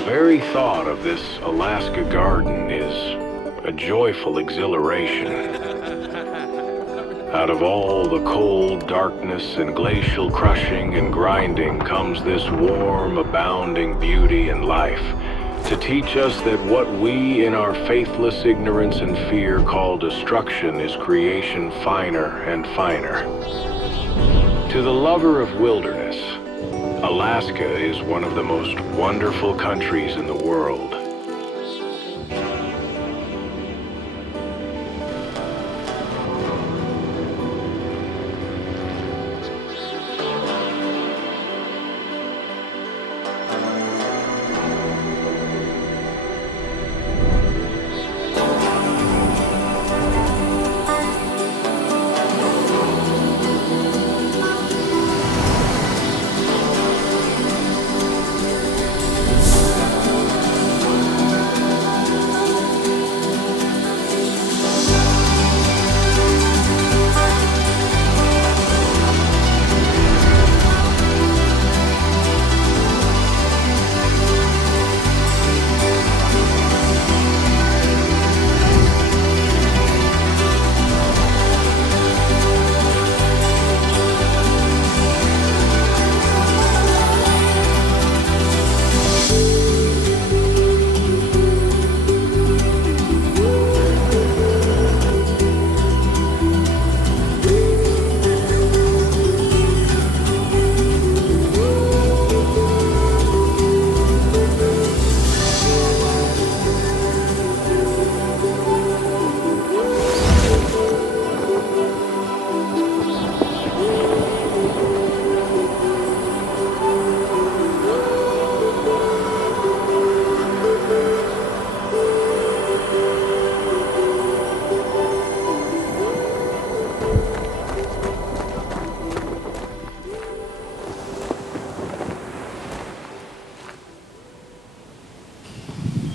The very thought of this Alaska garden is a joyful exhilaration. Out of all the cold darkness and glacial crushing and grinding comes this warm, abounding beauty and life, to teach us that what we in our faithless ignorance and fear call destruction is creation finer and finer. To the lover of wilderness, Alaska is one of the most wonderful countries in the world.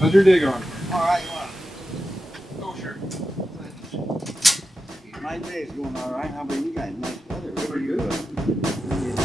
How's your day going? Alright, you want? Oh, sure. My day's going alright. How about you guys? Nice weather. Pretty good.